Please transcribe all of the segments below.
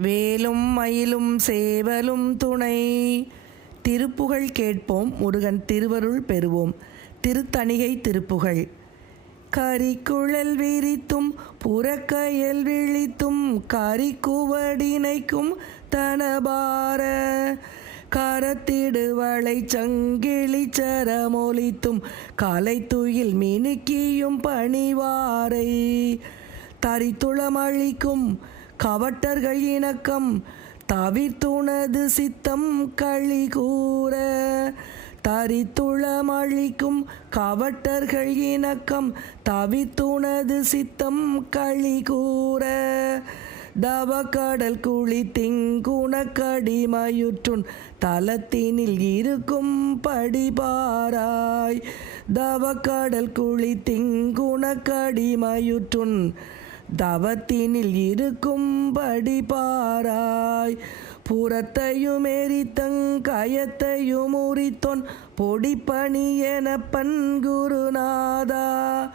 வேலும் மயிலும் சேவலும் துணை. திருப்புகழ் கேட்போம், முருகன் திருவருள் பெறுவோம். திருத்தணிகை திருப்புகழ். கரிக்குழல் விரித்தும் புறக்கயல் விழித்தும் கரிக்குவடினைக்கும் தனபார கரத்திடுவளை சங்கிலி சரமொலித்தும் கலைத்துயில் மினுக்கியும் பணிவாரை தரித்துளமளிக்கும் கவட்டர்கள் இணக்கம் தவிர்த்துணது சித்தம் களி கூற. தரித்துளமளிக்கும் கவட்டர்கள் இணக்கம் தவிர்த்துணது சித்தம் களி கூற. தவக்கடல் குழி திங்குணக்கடிமயுற்றுன் தலத்தினில் இருக்கும் படிபாராய். தவக்கடல் குழி திங்குணக்கடிமயுற்றுன் தவத்தினில் இருக்கும்படி பாராய். புறத்தையும் எரித்தங்கயத்தையும் உரித்தொன் பொடிப்பணி என பன்குருநாதா.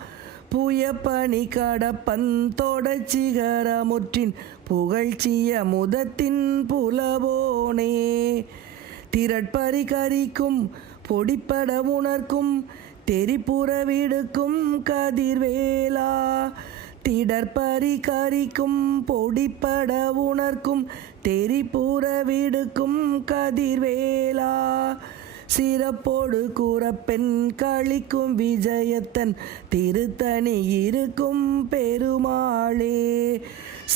புயப்பணி கடப்பன் தொடச்சிகரமுற்றின் புகழ்ச்சிய முதத்தின் புலவோனே. திரட்பரி கரிக்கும் பொடிப்பட உணர்க்கும் தெரிப்புறவிடுக்கும் கதிர்வேலா. திடற்பரி கரிக்கும் பொடிப்பட உணர்க்கும் தெரிப்புறவிடுக்கும் கதிர்வேலா. சிறப்போடு கூறப்பெண் கழிக்கும் விஜயத்தன் திருத்தணி இருக்கும் பெருமாளே.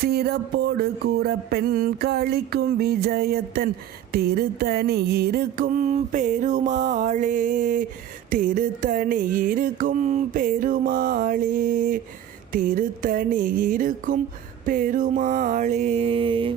சிறப்போடு கூறப்பெண் கழிக்கும் விஜயத்தன் திருத்தணி இருக்கும் பெருமாளே. திருத்தணி இருக்கும் பெருமாளே. திருத்தணி இருக்கும் பெருமாளே.